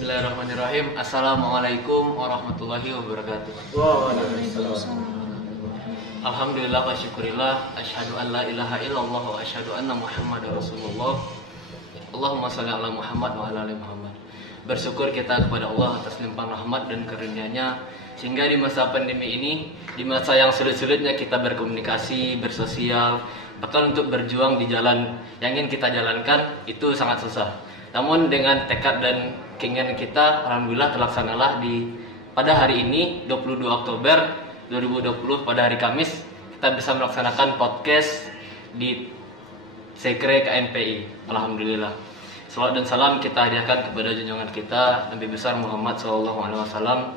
Bismillahirrahmanirrahim. Assalamualaikum warahmatullahi wabarakatuh. Alhamdulillah wa syukurillah. Asyhadu an la ilaha illallah wa asyhadu anna Muhammadar Rasulullah. Allahumma shalli ala Muhammad wa ala ali Muhammad. Bersyukur kita kepada Allah atas limpahan rahmat dan karunia-Nya sehingga di masa pandemi ini, di masa yang sulit-sulitnya kita berkomunikasi, bersosial, bahkan untuk berjuang di jalan yang ingin kita jalankan itu sangat susah. Namun dengan tekad dan keinginan kita, alhamdulillah terlaksanalah pada hari ini 22 Oktober 2020 pada hari Kamis kita bisa melaksanakan podcast di Sekre KNPI. Alhamdulillah. Salawat dan salam kita hadiahkan kepada junjungan kita Nabi besar Muhammad SAW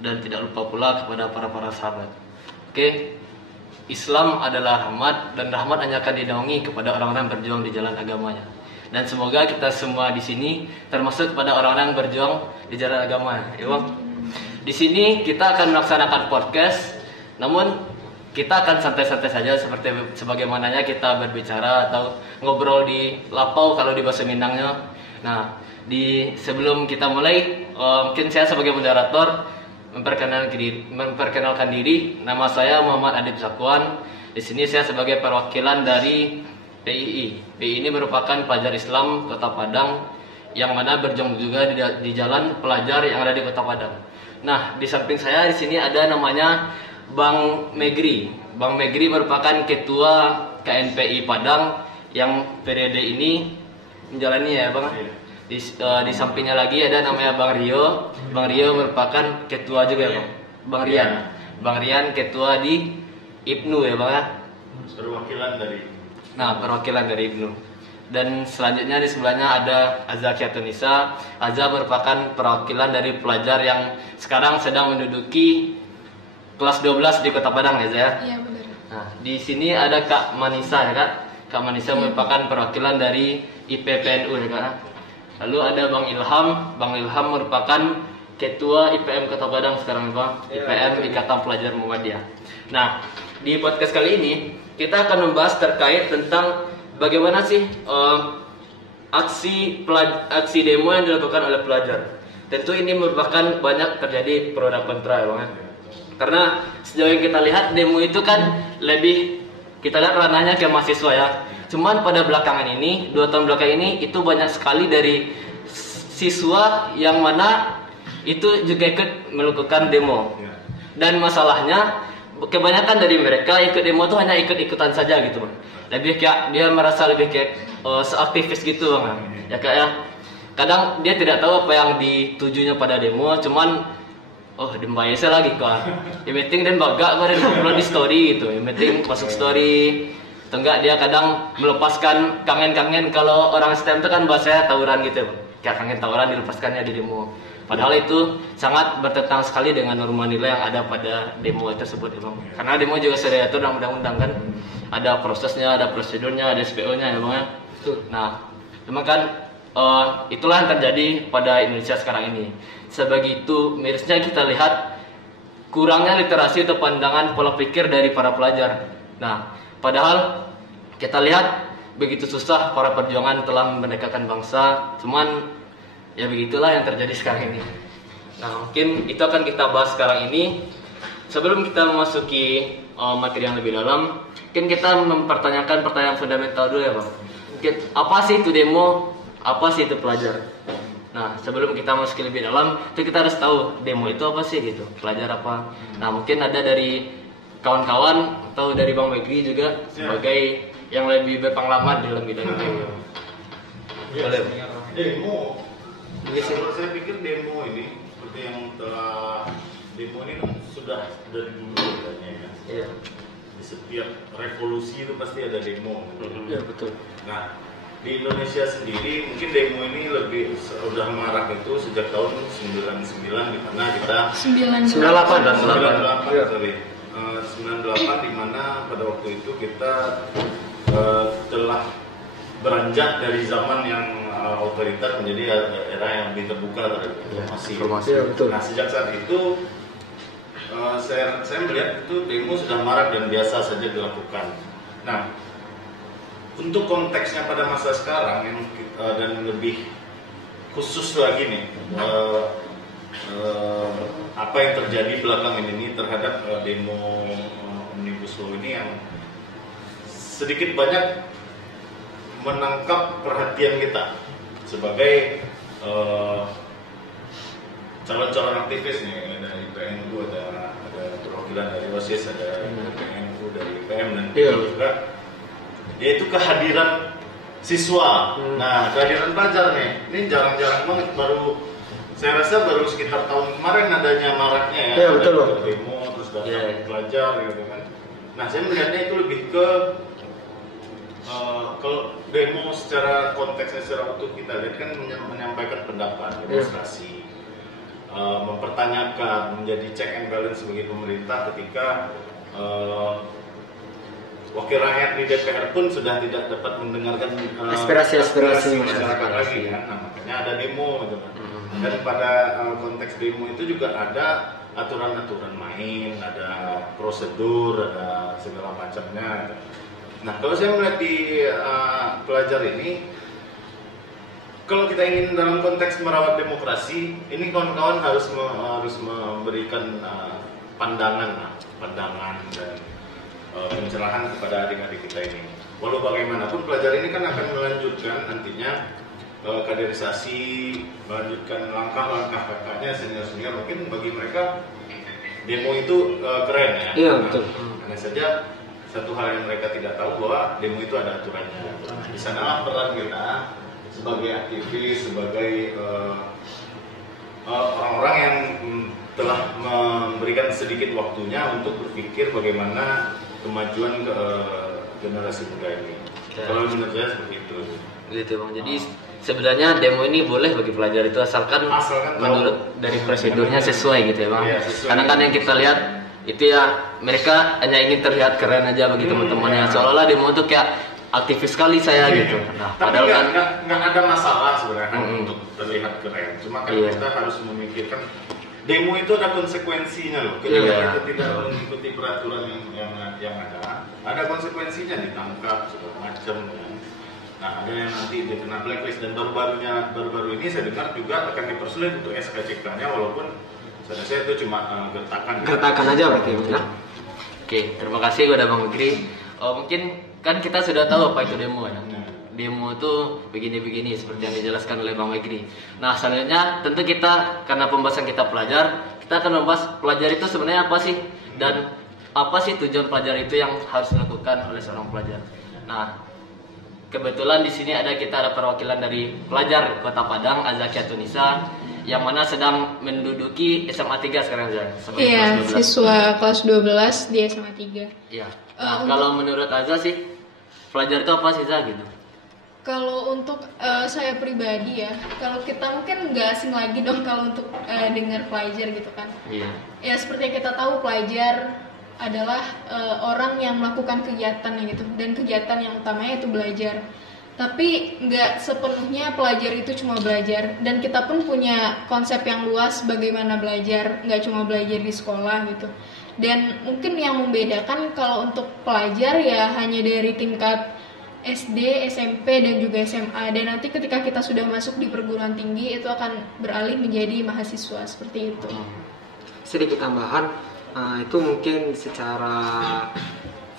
dan tidak lupa pula kepada para sahabat. Oke. Islam adalah rahmat dan rahmat hanya akan dinaungi kepada orang-orang berjuang di jalan agamanya. Dan semoga kita semua di sini termasuk kepada orang-orang yang berjuang di jalan agama, ya Bang. Di sini kita akan melaksanakan podcast, namun kita akan santai-santai saja seperti sebagaimananya kita berbicara atau ngobrol di lapau kalau di bahasa Minangnya. Nah, sebelum kita mulai, mungkin saya sebagai moderator memperkenalkan diri. Nama saya Muhammad Adib Zakwan. Di sini saya sebagai perwakilan dari PII. PII ini merupakan pelajar Islam Kota Padang yang mana berjuang juga di jalan pelajar yang ada di Kota Padang. Nah, di samping saya di sini ada namanya Bang Megri. Bang Megri merupakan ketua KNPI Padang yang periode ini menjalani, ya Bang. Di sampingnya lagi ada namanya Bang Rio. Bang Rio merupakan ketua juga, ya Bang. Bang Rian. Bang Rian ketua di IPNU, ya Bang. Perwakilan dari IPNU. Dan selanjutnya di sebelahnya ada Azza Kiatunisa. Azza merupakan perwakilan dari pelajar yang sekarang sedang menduduki kelas 12 di Kota Padang, ya Zaya? Iya, benar. Nah, di sini ada Kak Manisa, ya Kak? Kak Manisa merupakan perwakilan dari IPPNU, ya Kak? Lalu ada Bang Ilham. Bang Ilham merupakan ketua IPM Kota Padang sekarang, Bang. IPM Ikatan Pelajar Muhammadiyah. Nah, di podcast kali ini kita akan membahas terkait tentang bagaimana sih aksi demo yang dilakukan oleh pelajar. Tentu ini merupakan banyak terjadi pro dan kontra, ya Bang. Karena sejauh yang kita lihat demo itu kan lebih kita lihat ranahnya ke mahasiswa, ya. Cuman pada belakangan ini, 2 tahun belakang ini itu banyak sekali dari siswa yang mana itu juga ikut melakukan demo. Dan masalahnya kebanyakan dari mereka ikut demo tuh hanya ikut-ikutan saja gitu, Bang. Lebih kayak dia merasa lebih kayak seaktivis gitu, Bang. Ya kayak kadang dia tidak tahu apa yang ditujunya pada demo, cuman dembayar saya lagi kok. Yang penting dan bagak kemarin upload di story gitu. Yang penting masuk story. Atau enggak dia kadang melepaskan kangen-kangen, kalau orang STM itu kan bahasanya tawuran gitu, Bang. Kayak kangen tawuran dilepaskannya di demo. Padahal itu sangat bertentangan sekali dengan norma nilai yang ada pada demo tersebut, ya Bang. Karena demo juga sudah diatur dalam undang-undang kan. Ada prosesnya, ada prosedurnya, ada SPO-nya, ya Bang. Nah, cuma kan itulah yang terjadi pada Indonesia sekarang ini. Sebegitu mirisnya kita lihat kurangnya literasi atau pandangan pola pikir dari para pelajar. Nah, padahal kita lihat begitu susah para perjuangan telah memerdekakan bangsa, cuman ya begitulah yang terjadi sekarang ini. Nah, mungkin itu akan kita bahas sekarang ini. Sebelum kita memasuki materi yang lebih dalam, mungkin kita mempertanyakan pertanyaan fundamental dulu, ya Bang. Mungkin apa sih itu demo? Apa sih itu pelajar? Nah, sebelum kita masuk lebih dalam, itu kita harus tahu demo itu apa sih gitu, pelajar apa. Nah, mungkin ada dari kawan-kawan atau dari Bang Megri juga sebagai yang lebih berpengalaman dalam bidang demo. Boleh. Demo. Kalau saya pikir demo ini seperti yang telah demo ini kan sudah dari dulu katanya ya. Iya. Di setiap revolusi itu pasti ada demo. Iya, betul. Nah, di Indonesia sendiri mungkin demo ini lebih sudah marak itu sejak tahun 99 di mana kita 98 di mana pada waktu itu kita telah beranjak dari zaman yang otoriter menjadi era yang lebih terbuka terhadap informasi. Ya, betul. Nah, sejak saat itu saya melihat itu demo sudah marak dan biasa saja dilakukan. Nah, untuk konteksnya pada masa sekarang yang dan lebih khusus lagi nih apa yang terjadi belakangan ini terhadap demo Omnibus Law ini yang sedikit banyak menangkap perhatian kita sebagai calon-calon aktivis nih, dari PNU, ada perwakilan dari OSIS, ada PNU dari PM, dan juga yaitu kehadiran siswa. Nah, kehadiran pelajar nih, ini jarang-jarang banget, saya rasa baru sekitar tahun kemarin adanya maraknya ya, ada demo terus datang pelajar gitu kan. Nah, saya melihatnya itu lebih ke kalau demo secara konteksnya secara utuh kita lihat kan menyampaikan pendapat, demonstrasi, mempertanyakan, menjadi check and balance sebagai pemerintah ketika wakil rakyat di DPR pun sudah tidak dapat mendengarkan aspirasi masyarakat lagi kan. Nah, makanya ada demo gitu kan. Dan pada konteks demo itu juga ada aturan-aturan main, ada prosedur, ada segala macamnya. Nah, kalau saya melihat di pelajar ini, kalau kita ingin dalam konteks merawat demokrasi, ini kawan-kawan harus memberikan pandangan dan pencerahan kepada adik-adik kita ini. Walau bagaimanapun pelajar ini kan akan melanjutkan nantinya kaderisasi, melanjutkan langkah-langkah kakaknya senior-senior. Mungkin bagi mereka demo itu keren ya. Iya, betul. Hanya saja satu hal yang mereka tidak tahu bahwa demo itu ada aturannya. Di sana peran kita sebagai aktivis, sebagai orang-orang yang telah memberikan sedikit waktunya untuk berpikir bagaimana kemajuan ke generasi muda ini. Kalau menurut saya seperti itu. Gitu Bang. Jadi sebenarnya demo ini boleh bagi pelajar itu asalkan menurut dari prosedurnya sesuai gitu ya Bang. Iya, Karena kan yang kita lihat itu ya mereka hanya ingin terlihat keren aja bagi teman-temannya. Seolah-olah demo itu kayak aktivis sekali saya gitu. Nah, tapi padahal kan nggak ada masalah sebenarnya untuk terlihat keren. Cuma kan kita harus memikirkan demo itu ada konsekuensinya loh. Ketika kita tidak mengikuti peraturan yang ada konsekuensinya, ditangkap segala macam. Nah, ada yang nanti dikena blacklist, dan baru-baru ini saya dengar juga akan dipersulit untuk SKCK-nya, walaupun saya itu cuma gertakan aja berarti ya. Oke, terima kasih kepada Bang Fikri. Mungkin kan kita sudah tahu apa itu demo ya. Demo itu begini-begini seperti yang dijelaskan oleh Bang Fikri. Nah, selanjutnya tentu kita, karena pembahasan kita pelajar, kita akan membahas pelajar itu sebenarnya apa sih, dan apa sih tujuan pelajar itu yang harus dilakukan oleh seorang pelajar. Nah, kebetulan di sini ada perwakilan dari pelajar Kota Padang, Azakia Nisa, yang mana sedang menduduki SMA 3 sekarang Zah. Iya, siswa kelas 12 di SMA 3. Iya. Nah, kalau menurut Azza sih, pelajar itu apa sih Zah gitu? Kalau untuk saya pribadi ya, kalau kita mungkin nggak asing lagi dong kalau untuk dengar pelajar gitu kan. Iya. Ya seperti yang kita tahu, pelajar adalah orang yang melakukan kegiatan gitu, dan kegiatan yang utamanya itu belajar. Tapi nggak sepenuhnya pelajar itu cuma belajar, dan kita pun punya konsep yang luas bagaimana belajar, nggak cuma belajar di sekolah gitu. Dan mungkin yang membedakan kalau untuk pelajar ya hanya dari tingkat SD, SMP, dan juga SMA, dan nanti ketika kita sudah masuk di perguruan tinggi itu akan beralih menjadi mahasiswa seperti itu. Sedikit tambahan, itu mungkin secara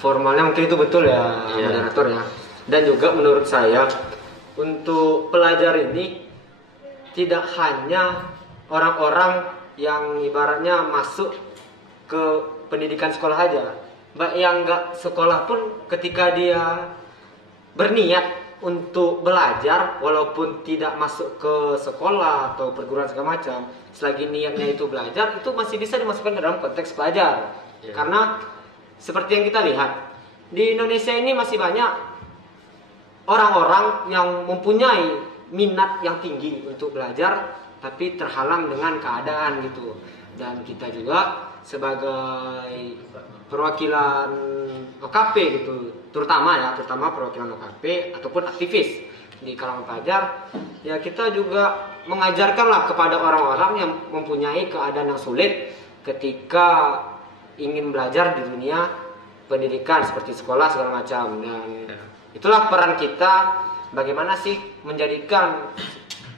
formalnya mungkin itu betul ya, moderator ya. Dan juga menurut saya untuk pelajar ini tidak hanya orang-orang yang ibaratnya masuk ke pendidikan sekolah aja. Yang nggak sekolah pun ketika dia berniat untuk belajar, walaupun tidak masuk ke sekolah atau perguruan segala macam, selagi niatnya itu belajar, itu masih bisa dimasukkan ke dalam konteks pelajar. Karena seperti yang kita lihat di Indonesia ini masih banyak orang-orang yang mempunyai minat yang tinggi untuk belajar, tapi terhalang dengan keadaan gitu. Dan kita juga sebagai perwakilan OKP gitu, terutama perwakilan OKP ataupun aktivis di kalangan pelajar, ya kita juga mengajarkanlah kepada orang-orang yang mempunyai keadaan yang sulit ketika ingin belajar di dunia pendidikan seperti sekolah segala macam. Dan itulah peran kita, bagaimana sih menjadikan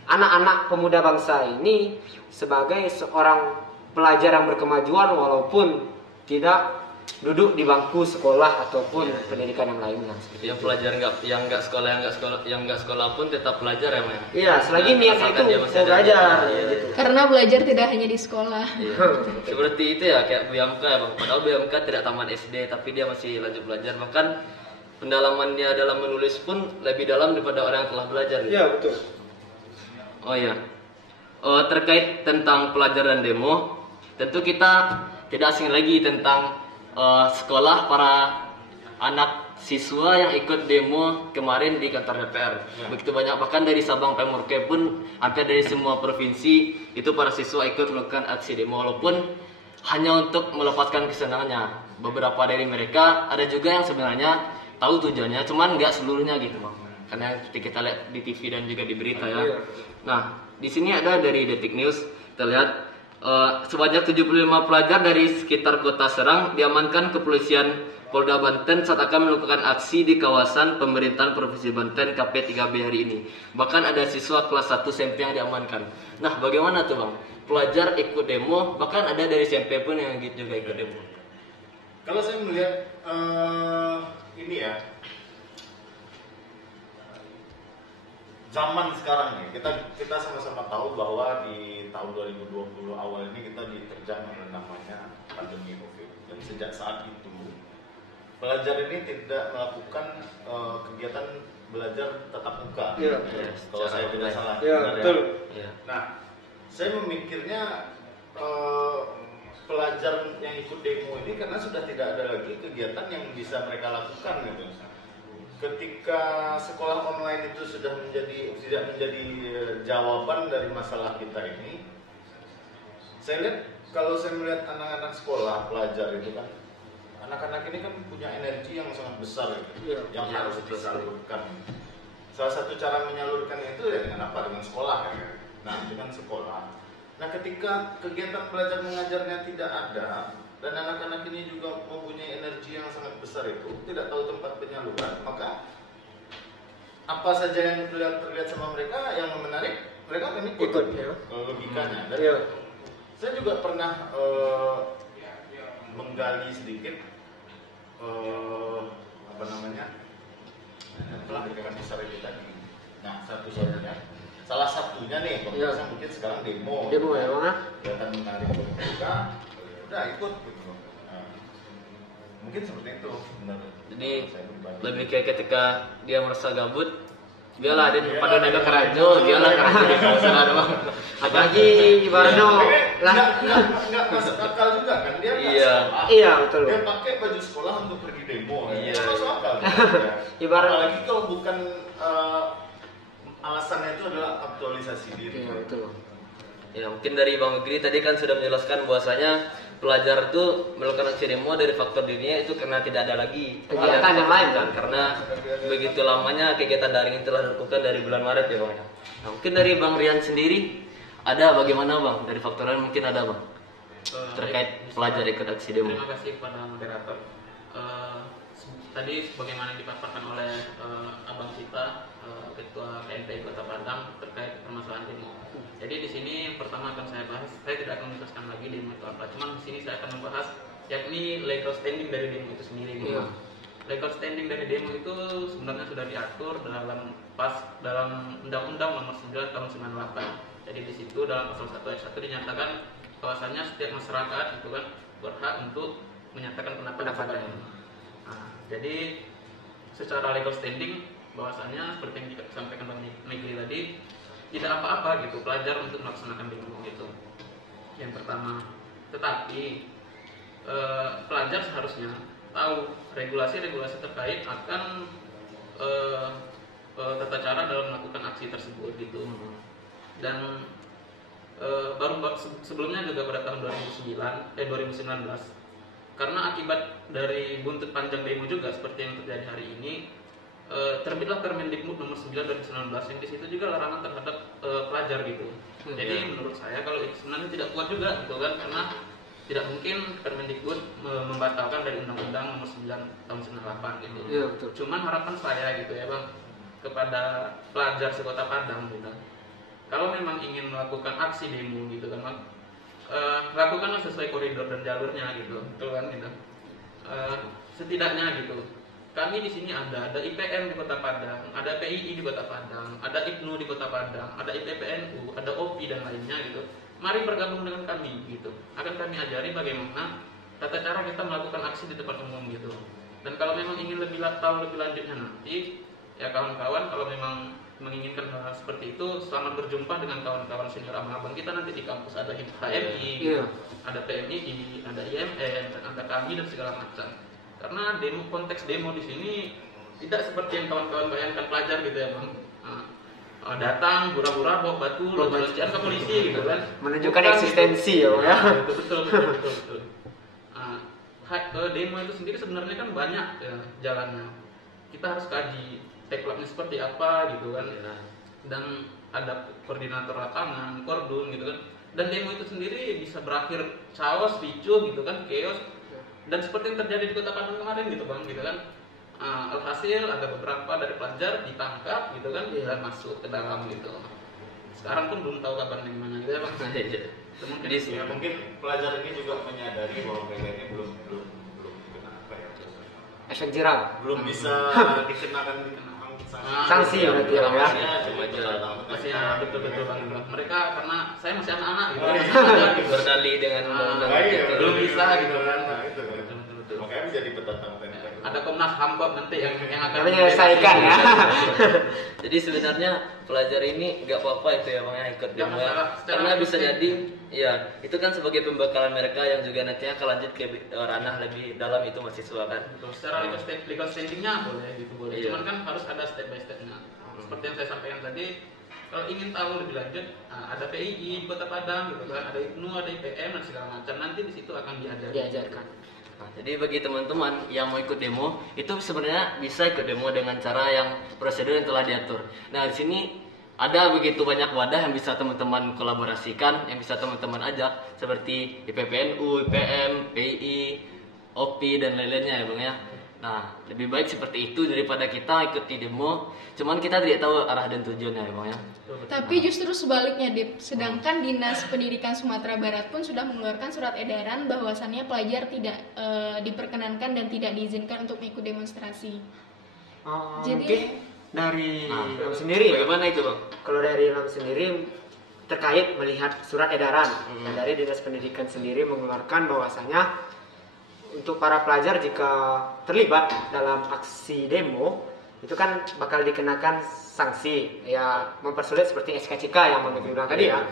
anak-anak pemuda bangsa ini sebagai seorang pelajar yang berkemajuan walaupun tidak duduk di bangku sekolah ataupun pendidikan yang lainnya. Yang pelajar yang nggak sekolah pun tetap pelajar ya, Mas. Iya, selagi niatnya itu asalkan dia mau masih ada belajar. niat. Gitu. Karena belajar tidak hanya di sekolah. Iya. Seperti itu ya kayak Bu Yamka ya, Bang. Padahal Bu Yamka tidak tamat SD tapi dia masih lanjut belajar. Bahkan pendalamannya dalam menulis pun lebih dalam daripada orang yang telah belajar gitu. Iya, betul. Oh iya. Terkait tentang pelajaran demo, tentu kita tidak asing lagi tentang sekolah para anak siswa yang ikut demo kemarin di kantor DPR. Begitu banyak, bahkan dari Sabang sampai Merauke pun hampir dari semua provinsi itu para siswa ikut melakukan aksi demo walaupun hanya untuk melepaskan kesenangannya. Beberapa dari mereka ada juga yang sebenarnya tahu tujuannya, cuman nggak seluruhnya gitu, Bang. Karena seperti kita lihat di TV dan juga di berita ya. Nah, di sini ada dari Detik News, kita lihat sebanyak 75 pelajar dari sekitar kota Serang diamankan kepolisian Polda Banten saat akan melakukan aksi di kawasan pemerintahan Provinsi Banten KP3B hari ini. Bahkan ada siswa kelas 1 SMP yang diamankan. Nah, bagaimana tuh, Bang? Pelajar ikut demo, bahkan ada dari SMP pun yang juga ikut demo. Kalau saya melihat ini ya, zaman sekarang nih, kita sama-sama tahu bahwa di tahun 2020 awal ini kita diterjang oleh namanya pandemi COVID. Dan sejak saat itu pelajar ini tidak melakukan kegiatan belajar tatap muka. Iya. Kalau saya tidak salah. Iya, benar betul. Ya. Nah, saya memikirnya pelajar yang ikut demo ini karena sudah tidak ada lagi kegiatan yang bisa mereka lakukan gitu. Ketika sekolah online itu sudah tidak menjadi jawaban dari masalah kita ini, saya lihat kalau saya melihat anak-anak sekolah pelajar itu kan, anak-anak ini kan punya energi yang sangat besar gitu, yang harus disalurkan. Salah satu cara menyalurkannya itu ya dengan apa? Dengan sekolah kan? Nah, dengan sekolah. Nah, ketika kegiatan belajar mengajarnya tidak ada dan anak-anak ini juga mempunyai energi yang sangat besar itu, tidak tahu tempat penyaluran, maka apa saja yang terlihat sama mereka yang menarik, mereka akan ikut ya. Logikanya. Dan saya juga pernah menggali sedikit pelatihan besar itu tadi. Nah, salah satunya nih, pemirsa mungkin sekarang demo ya, Bang. kelihatan menarik juga, udah ikut gitu. Nah, mungkin seperti itu benar. Jadi lebih kayak ketika dia merasa gabut, dialah dia pada nada kerajo, dialah kerajo di kawasan ada, Bang. Apalagi ibaratnya nggak masuk akal juga kan dia nggak Iya. sekolah. Iya, betul. Dia pakai baju sekolah untuk pergi demo. Iya. Nggak masuk akal. Ibarat- Apalagi kalau bukan alasannya itu adalah aktualisasi diri. Iya, betul. Ya, mungkin dari Bang Gri tadi kan sudah menjelaskan bahwasanya pelajar itu melakukan aksi demo dari faktor dirinya itu karena tidak ada lagi kegiatan yang lain kan, karena begitu lamanya kegiatan daring itu telah dilakukan dari bulan Maret ya, Bang. Nah, mungkin dari Bang Rian sendiri ada bagaimana, Bang? Dari faktor lain mungkin ada, Bang, terkait pelajar ikut aksi demo. Terima kasih kepada moderator. Tadi sebagaimana dipaparkan oleh abang kita, ketua KNPI Kota Padang terkait permasalahan demo. Jadi di sini yang pertama akan saya bahas, saya tidak akan menjelaskan lagi demo itu apa. Cuman di sini saya akan membahas yakni legal standing dari demo itu sendiri. Gitu. Legal standing dari demo itu sebenarnya sudah diatur dalam Undang-Undang Nomor 9 Tahun 98. Jadi di situ dalam pasal 1 ayat 1 dinyatakan bahwasanya setiap masyarakat itu kan berhak untuk menyatakan pendapatnya. Nah, jadi secara legal standing bahwasanya seperti yang disampaikan Bang Negeri tadi tidak apa-apa gitu pelajar untuk melaksanakan demo gitu. Yang pertama, tetapi pelajar seharusnya tahu regulasi-regulasi terkait akan tata cara dalam melakukan aksi tersebut gitu. Dan baru sebelumnya juga pada tahun 2019 karena akibat dari buntut panjang demo juga seperti yang terjadi hari ini, terbitlah Permendikbud Nomor 9 2019 yang di situ juga larangan terhadap pelajar gitu. Jadi menurut saya kalau itu sebenarnya tidak kuat juga gitu kan, karena tidak mungkin Permendikbud membatalkan dari Undang-Undang Nomor 9 Tahun 98 gitu. Iya, betul. Cuman harapan saya gitu ya Bang, kepada pelajar sekota Padang gitu. kalau memang ingin melakukan aksi demo gitu kan, lakukanlah sesuai koridor dan jalurnya gitu, betul kan gitu. Setidaknya gitu. Kami di sini ada IPM di Kota Padang, ada PII di Kota Padang, ada IPNU di Kota Padang, ada IPPNU, ada OPI dan lainnya gitu. Mari bergabung dengan kami gitu. Akan kami ajari bagaimana tata cara kita melakukan aksi di depan umum gitu. Dan kalau memang ingin tahu lebih lanjutnya nanti, ya kawan-kawan kalau memang menginginkan hal seperti itu, selamat berjumpa dengan kawan-kawan senior abang-abang kita nanti di kampus. Ada HMI, ada PMI, ada IMN, ada kami dan segala macam. Karena konteks demo di sini tidak seperti yang kawan-kawan bayangkan pelajar gitu ya bang. Datang pura-pura bawa batu, lomba-lombaan ke polisi gitu kan. Menunjukkan eksistensi gitu. Ya. Betul. Demo itu sendiri sebenarnya kan banyak ya, jalannya. Kita harus kaji tekniknya seperti apa gitu kan. Dan ada koordinator lapangan, kordun gitu kan. Dan demo itu sendiri bisa berakhir chaos, ricuh gitu kan, chaos. Dan seperti yang terjadi di Kota Padang kemarin gitu bang, gitu kan. Alhasil ada beberapa dari pelajar ditangkap gitu kan, dan masuk ke dalam gitu. Sekarang pun belum tahu kabarnya gimana gitu ya bang. Mungkin pelajar ini juga menyadari bahwa mereka ini belum kena apa ya? Efek jerah. Belum bisa dikenakan sanksi berarti ya. Masih betul bang. Mereka karena saya masih anak-anak gitu. Berdalih dengan belum bisa gitu kan. Betul. Makanya bisa jadi petantang. Ada Komnas HAM kok nanti yang akan menyelesaikan ya. Jadi sebenarnya pelajar ini nggak apa-apa itu ya bang ya ikut demo ya. Karena bisa jadi ya itu kan sebagai pembekalan mereka yang juga nantinya akan lanjut ke ranah lebih dalam itu mahasiswa kan. Betul. Secara legal standingnya boleh gitu boleh. Iya. Cuman kan harus ada step by stepnya. Seperti yang saya sampaikan tadi, kalau ingin tahu lebih lanjut, ada PII di Kota Padang gitu kan, ada IPNU, ada IPM dan segala macam. Nanti di situ akan diajarkan. Nah, jadi bagi teman-teman yang mau ikut demo itu sebenarnya bisa ikut demo dengan cara yang prosedur yang telah diatur. Nah di sini ada begitu banyak wadah yang bisa teman-teman kolaborasikan, yang bisa teman-teman ajak seperti IPPNU, IPM, PII, OPI dan lain-lainnya ya bang ya. Nah lebih baik seperti itu daripada kita ikuti demo, cuman kita tidak tahu arah dan tujuannya ya bang ya. Tapi justru sebaliknya, Dip. Sedangkan Dinas Pendidikan Sumatera Barat pun sudah mengeluarkan surat edaran bahwasannya pelajar tidak diperkenankan dan tidak diizinkan untuk mengikuti demonstrasi. Jadi mungkin dari Ilham sendiri bagaimana itu bang? Kalau dari Ilham sendiri terkait melihat surat edaran dari Dinas Pendidikan sendiri mengeluarkan bahwasanya untuk para pelajar jika terlibat dalam aksi demo itu kan bakal dikenakan sanksi ya, mempersulit seperti SKCK yang Bang Megi bilang tadi ya.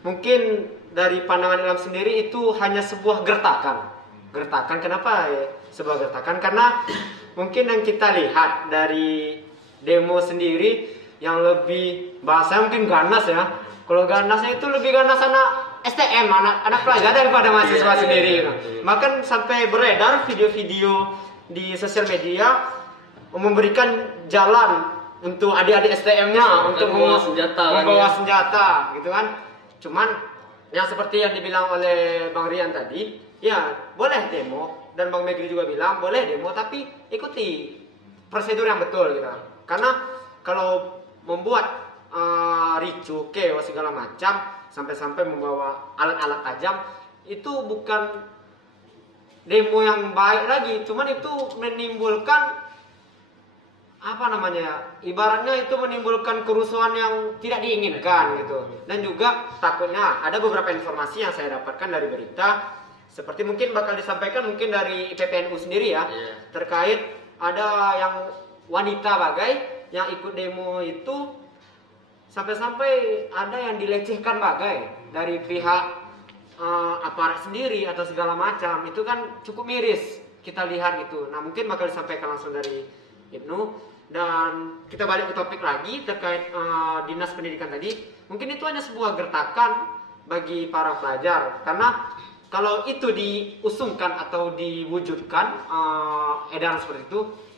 Mungkin dari pandangan Ilham sendiri itu hanya sebuah gertakan. Kenapa ya sebuah gertakan? Karena mungkin yang kita lihat dari demo sendiri yang lebih bahasa mungkin ganas ya. Kalau ganasnya itu lebih ganas anak STM, anak pelajar daripada mahasiswa sendiri. Bahkan sampai beredar video-video di sosial media memberikan jalan untuk adik-adik STM-nya untuk membawa senjata gitu kan. Cuman yang seperti yang dibilang oleh Bang Rian tadi, ya boleh demo, dan Bang Megri juga bilang boleh demo tapi ikuti prosedur yang betul gitu. Karena kalau membuat ricu, chaos segala macam sampai-sampai membawa alat-alat tajam itu bukan demo yang baik lagi, cuman itu menimbulkan ibaratnya itu menimbulkan kerusuhan yang tidak diinginkan gitu. Dan juga takutnya ada beberapa informasi yang saya dapatkan dari berita seperti mungkin bakal disampaikan mungkin dari IPPNU sendiri ya, terkait ada yang wanita bagai yang ikut demo itu sampai-sampai ada yang dilecehkan bagai dari pihak aparat sendiri atau segala macam. Itu kan cukup miris kita lihat gitu. Nah mungkin bakal disampaikan langsung dari Ibnu. Dan kita balik ke topik lagi terkait Dinas Pendidikan tadi. Mungkin itu hanya sebuah gertakan bagi para pelajar, karena kalau itu diusungkan atau diwujudkan edaran seperti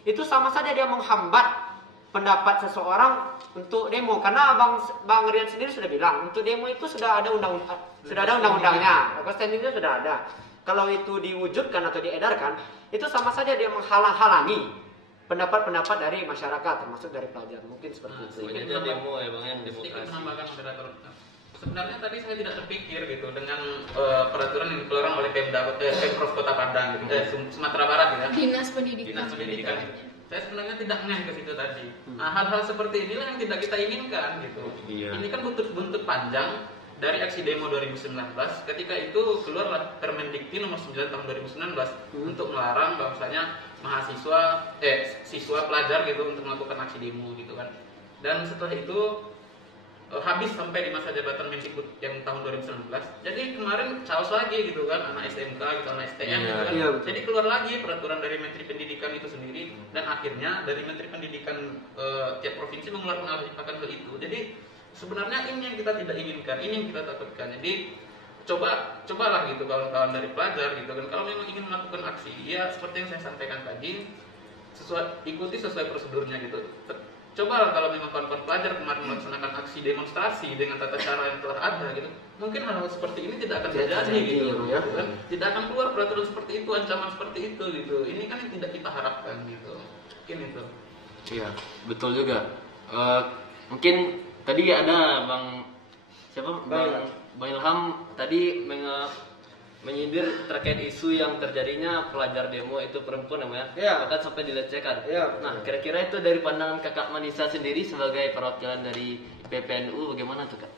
itu sama saja dia menghambat pendapat seseorang untuk demo. Karena Bang Rian sendiri sudah bilang untuk demo itu sudah ada undang-undangnya, standingnya sudah ada. Kalau itu diwujudkan atau diedarkan, itu sama saja dia menghalang-halangi pendapat-pendapat dari masyarakat termasuk dari pelajar, mungkin seperti itu. Sebenarnya demo ya bang, yang Sedikit demokrasi. menambahkan moderator. Sebenarnya tadi saya tidak terpikir gitu dengan peraturan yang dikeluarkan oleh Pemprov Kota Padang gitu, Sumatera Barat gitu ya. Dinas Pendidikan. Dinas Pendidikan. Saya sebenarnya tidak ngeh ke situ tadi. Nah, hal-hal seperti inilah yang tidak kita inginkan gitu. Iya. Ini kan buntut panjang dari aksi demo 2019. Ketika itu keluarlah Permendikti nomor 9 tahun 2019 untuk melarang bahwasanya siswa pelajar gitu untuk melakukan aksi demo gitu kan. Dan setelah itu habis sampai di masa jabatan Mendikbud yang tahun 2019. Jadi kemarin chaos lagi gitu kan, anak SMK gitu, anak STM gitu kan. Iya, betul. Jadi keluar lagi peraturan dari Menteri Pendidikan itu sendiri, dan akhirnya dari Menteri Pendidikan tiap provinsi mengeluarkan akan hal itu. Jadi sebenarnya ini yang kita tidak inginkan, ini yang kita takutkan. Jadi cobalah gitu kawan-kawan dari pelajar gitu kan, kalau memang ingin melakukan aksi, ya seperti yang saya sampaikan tadi, ikuti sesuai prosedurnya gitu. Cobalah kalau memang kawan-kawan pelajar kemarin melaksanakan aksi demonstrasi dengan tata cara yang telah ada gitu, mungkin hal-hal seperti ini tidak akan terjadi gitu ya. kan? Tidak akan keluar peraturan seperti itu, ancaman seperti itu gitu. Ini kan yang tidak kita harapkan gitu. Mungkin itu. Iya, betul juga. Mungkin tadi ada Bang Ilham tadi menyindir terkait isu yang terjadinya pelajar demo itu perempuan namanya, Iya. bahkan sampai dilecehkan. Iya. Nah, kira-kira itu dari pandangan Kakak Manisa sendiri sebagai perwakilan dari PPNU bagaimana tuh Kak?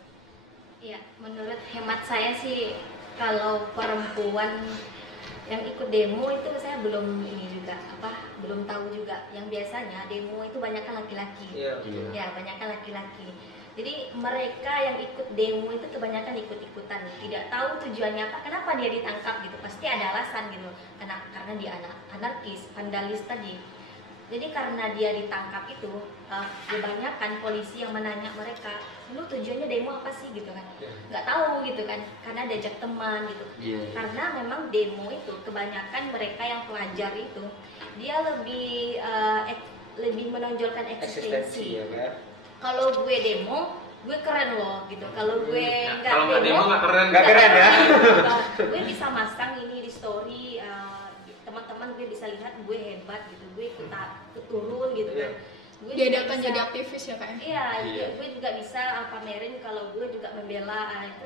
Iya, menurut hemat saya sih kalau perempuan yang ikut demo itu saya belum belum tahu juga. Yang biasanya demo itu banyakkan laki-laki. Iya. Ya, banyakkan laki-laki. Jadi mereka yang ikut demo itu kebanyakan ikut-ikutan, tidak tahu tujuannya apa, kenapa dia ditangkap gitu. Pasti ada alasan gitu. Karena dia anarkis, vandalis tadi. Jadi karena dia ditangkap itu, kebanyakan polisi yang menanya mereka, lu tujuannya demo apa sih gitu kan? Nggak tahu gitu kan, karena diajak teman gitu. Iya. Karena memang demo itu kebanyakan mereka yang pelajar itu dia lebih menonjolkan eksistensi. ya kan? Kalau gue demo, gue keren loh gitu. Kalau gue nggak Kalau nggak demo nggak keren. Nggak keren ya? Gue bisa masang ini di story, teman-teman gue bisa lihat gue hebat gitu. Gue ikut turun gitu kan. Gue juga Diadakan bisa- jadi aktivis ya Kak? Iya, Iya. gue juga bisa pamerin kalau gue juga membela itu.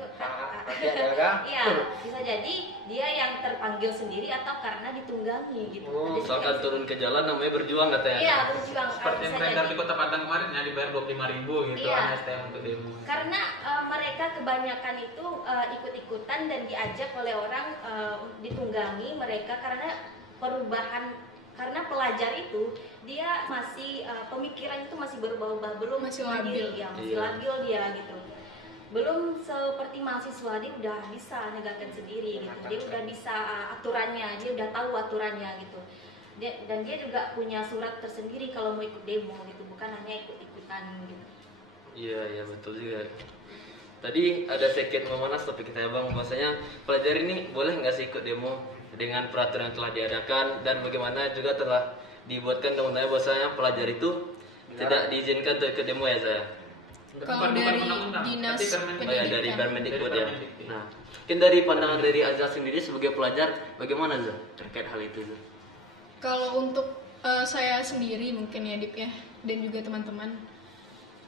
Ya kan? Iya, bisa jadi dia yang terpanggil sendiri atau karena ditunggangi gitu. Oh, Ada Misalkan juga- turun ke jalan namanya berjuang katanya. Iya, berjuang. Seperti yang Bisa beredar jadi. di Kota Padang kemarin ya, dibayar 25.000 gitu Iya. anak STM untuk demo. Karena mereka kebanyakan itu ikut-ikutan dan diajak oleh orang, ditunggangi mereka karena perubahan, karena pelajar itu dia masih pemikiran itu masih berubah-ubah, belum Masih mandiri, labil. ya, masih Iya. labil dia gitu. Belum seperti mahasiswa, dia udah bisa negakkan sendiri gitu. Dia udah bisa aturannya, dia udah tahu aturannya gitu. Dan dia juga punya surat tersendiri kalau mau ikut demo gitu, bukan hanya ikut-ikutan gitu. Iya, betul juga. Tadi ada sedikit memanas topik kita ya Bang, bahwasanya pelajar ini boleh nggak sih ikut demo dengan peraturan yang telah diadakan, dan bagaimana juga telah dibuatkan undang-undangnya bahwasanya pelajar itu tidak diizinkan untuk ikut demo ya saya. Kalau dari Dinas Oh ya, dari Pendidikan. Permendikbud ya. Permendikbud. Nah, mungkin dari pandangan dari Azza sendiri sebagai pelajar bagaimana Zah terkait hal itu Zah? Kalau untuk saya sendiri mungkin ya Dip ya, dan juga teman-teman,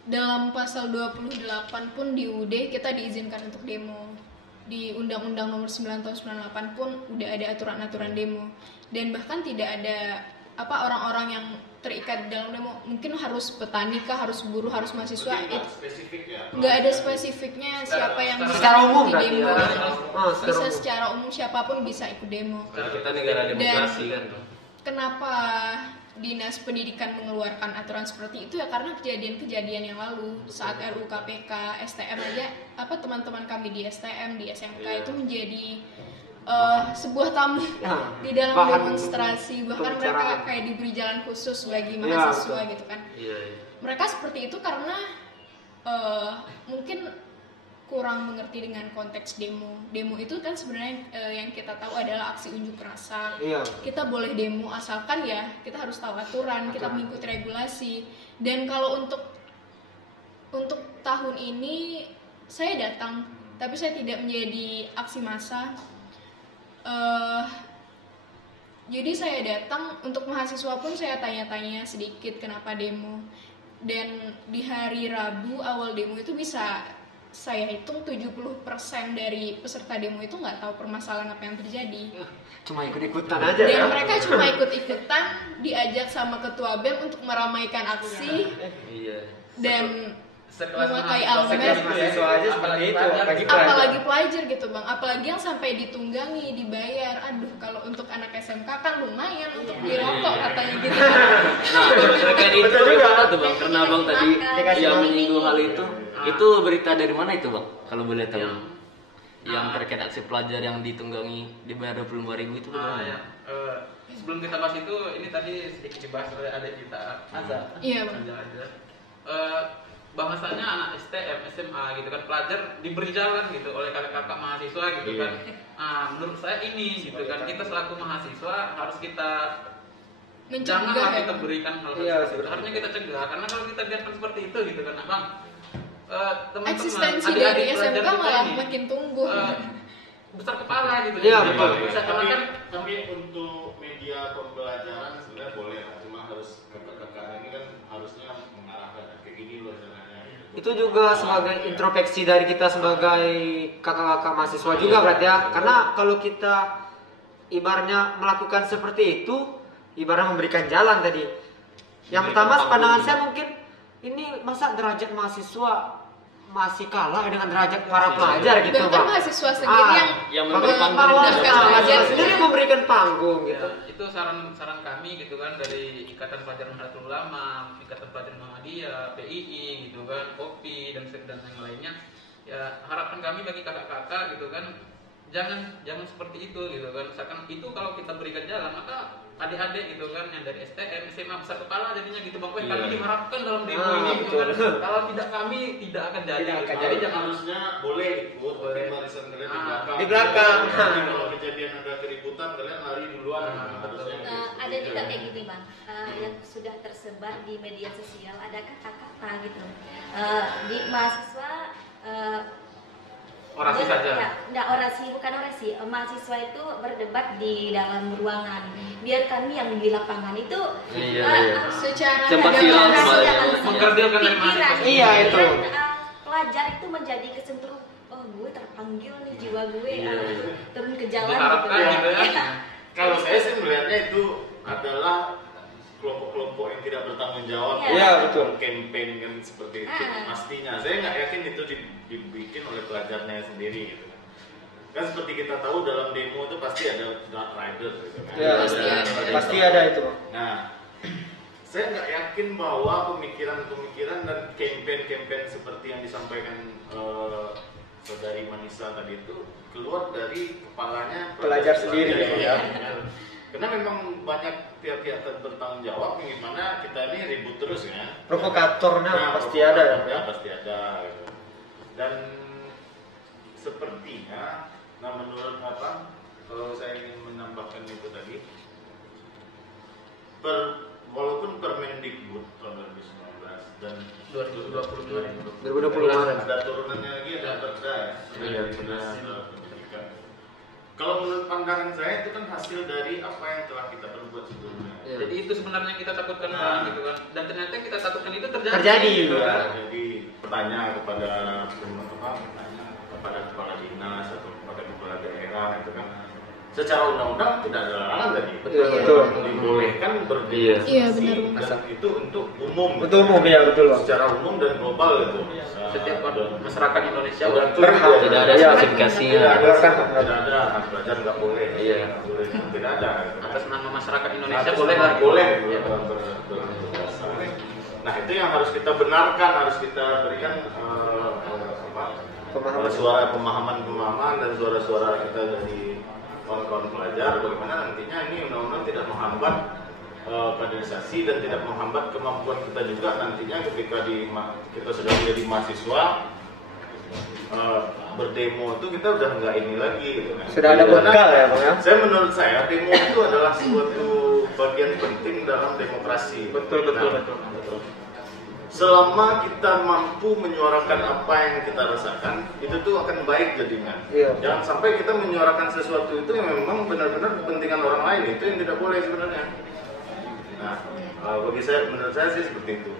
dalam pasal 28 pun di UUD kita diizinkan untuk demo. Di Undang-Undang Nomor 9 Tahun 98 pun udah ada aturan-aturan demo. Dan bahkan tidak ada orang-orang yang terikat dalam demo. Mungkin harus petani kah, harus buruh, harus mahasiswa. Spesifik ya. Nggak ada spesifiknya siapa yang bisa Secara umum ikuti berarti demo. ya. gitu. Oh, secara Bisa umum. secara umum siapapun bisa ikut demo. Karena kita negara demokrasi kan. Kenapa Dinas Pendidikan mengeluarkan aturan seperti itu ya karena kejadian-kejadian yang lalu saat RUU KPK, STM aja, teman-teman kami di STM, di SMK Iya. itu menjadi sebuah tamu Ya, di dalam bahan demonstrasi, bahkan mereka pembicaraan. kayak diberi jalan khusus bagi Iya, mahasiswa betul. gitu kan. Iya. Mereka seperti itu karena mungkin kurang mengerti dengan konteks demo. Demo itu kan sebenarnya yang kita tahu adalah aksi unjuk rasa. Iya. Kita boleh demo asalkan ya kita harus tahu aturan, kita mengikuti regulasi. Dan kalau untuk tahun ini saya datang, tapi saya tidak menjadi aksi massa. Jadi saya datang, untuk mahasiswa pun saya tanya-tanya sedikit kenapa demo. Dan di hari Rabu awal demo itu bisa saya hitung 70% dari peserta demo itu nggak tahu permasalahan apa yang terjadi. Cuma ikut-ikutan aja Dan ya. mereka cuma ikut-ikutan, diajak sama ketua BEM untuk meramaikan aksi Iya. dan Sekelas memakai mahasiswa, almet. sekelas mahasiswa aja seperti itu, apalagi Apalagi pelajar gitu bang, apalagi yang sampai ditunggangi, dibayar. Aduh, kalau untuk anak SMK kan lumayan untuk beli rokok katanya gitu. Nah, terkait itu Betul juga. gimana tuh bang? Karena bang tadi Dikasih yang makan. menyinggung hal itu berita dari mana itu bang? Kalau boleh tahu. Yang- Yang terkait aksi pelajar yang ditunggangi dibayar 25.000 itu Ah, bagaimana? ya. Sebelum kita bahas itu, ini tadi sedikit dibahas oleh adik kita Azza. Iya, Bang. Azza. Bahasanya anak STM, SMA gitu kan, pelajar diberi jalan gitu oleh kakak-kakak mahasiswa gitu Iya. kan. Menurut saya ini gitu kan, kita selaku mahasiswa harus kita janganlah Mencegah ya kita Bang. berikan hal Iya, seperti itu. Harusnya kita cegah, karena kalau kita biarkan seperti itu gitu kan, Bang. Teman-teman, Eksistensi adik-adik dari pelajar SMK kita malah ini, makin tumbuh. besar kepala gitu. Iya, Jadi, betul. Bisa kan Tapi untuk media pembelajaran sebenarnya boleh lah, cuma harus kakak-kakak ini kan harusnya mengarahkan kayak gini loh caranya. Itu juga sebagai introspeksi dari kita sebagai kakak-kakak mahasiswa juga berarti ya. Karena kalau kita ibaratnya melakukan seperti itu, ibaratnya memberikan jalan tadi. Yang pertama pandangan saya mungkin ini masa derajat mahasiswa masih kalah dengan derajat para pelajar gitu Bahkan bang. mahasiswa sendiri yang bahkan memberi panggung mahasiswa dan pelajar sendiri memberikan panggung gitu. Ya, itu saran kami gitu kan, dari Ikatan Pelajar Nahdlatul Ulama, Ikatan Pelajar Muhammadiyah, PII gitu kan, KOPI dan yang lainnya. Ya, harapan kami bagi kakak-kakak gitu kan, jangan seperti itu gitu kan. Misalkan itu kalau kita berikan jalan, maka adik-adik gitu kan yang dari STM, SMA besar kepala jadinya gitu bang. Kami diharapkan dalam demo ini gitu kan. Kalau tidak kami tidak akan jadi. Tidak akan gitu. jadi. Jadi jangan Harusnya boleh ikut, tapi barisan kalian di belakang. Di belakang. Jadi kalau kejadian ada keributan, kalian lari duluan. Harusnya gitu. Ada juga kayak gini bang, yang sudah tersebar di media sosial, ada kata-kata gitu di mahasiswa orasi saja. Enggak orasi, bukan orasi. Mahasiswa itu berdebat di dalam ruangan. Biar kami yang di lapangan itu Iya. Secara Sempat tidak viral langsung kemarin. langsung Mengkerdilkan dari pikiran, mahasiswa. Iya, itu. pikiran, pelajar itu menjadi kesentuh. Oh, gue terpanggil nih, jiwa gue turun ke jalan Diharapkan gitu ya. Kalau saya sih melihatnya itu adalah kelompok-kelompok yang tidak bertanggung jawab. Iya. Iya, betul. Campaign kan seperti itu. Pastinya, saya nggak yakin itu dibikin oleh pelajarnya sendiri gitu. Kan seperti kita tahu dalam demo itu pasti ada dark rider gitu kan. Ya, pasti ada itu bang. Nah, saya nggak yakin bahwa pemikiran-pemikiran dan campaign-campaign seperti yang disampaikan saudari Manisa tadi itu keluar dari kepalanya Pelajar sendiri ya. Karena memang banyak pihak-pihak bertanggung jawab yang gimana kita ini ribut terus ya. Provokatornya Nah, pasti ada ya. provokatornya pasti ada gitu. Dan sepertinya, nah menurut apa? Kalau saya ingin menambahkan itu tadi, walaupun Permendikbud tahun 2019 dan 2020 2020 kemarin. ada turunannya lagi, ada perda ya. Iya, Dari Dinas Pendidikan. Kalau menurut pandangan saya itu kan hasil dari apa yang telah kita perbuat sebelumnya. Iya. Jadi itu sebenarnya yang kita takutkan Bang, gitu kan. Dan ternyata yang kita takutkan itu terjadi. Terjadi, gitu ya. kan. Jadi bertanya kepada kepada kepala dinas atau kepada kepala daerah itu kan. Secara undang-undang tidak ada larangan tadi. Betul. Dibolehkan berdemonstrasi. Iya, benar. Dan itu untuk umum. Betul umum ya, betul bang. Secara umum dan global itu. Setiap masyarakat Indonesia Sudah udah berhak. Tidak ada Iya. spesifikasinya. Tidak ada, Kan. tidak ada hak belajar nggak boleh. Iya. Nggak boleh. Tidak ada. atas nama masyarakat Indonesia Atas boleh nama lah. boleh. Ya. Nah itu yang harus kita benarkan, harus kita berikan Pemahaman. suara pemahaman dan suara-suara kita dari kawan-kawan pelajar bagaimana nantinya ini undang-undang tidak menghambat kaderisasi dan tidak menghambat kemampuan kita juga nantinya ketika kita sudah menjadi mahasiswa berdemo itu kita udah nggak ini lagi gitu kan. Sudah ada Karena bekal ya bang ya. menurut saya demo itu adalah suatu bagian penting dalam demokrasi. Betul. selama kita mampu menyuarakan apa yang kita rasakan, itu tuh akan baik jadinya. Iya. Jangan sampai kita menyuarakan sesuatu itu yang memang benar-benar kepentingan orang lain, itu yang tidak boleh sebenarnya. Nah, menurut saya sih seperti itu.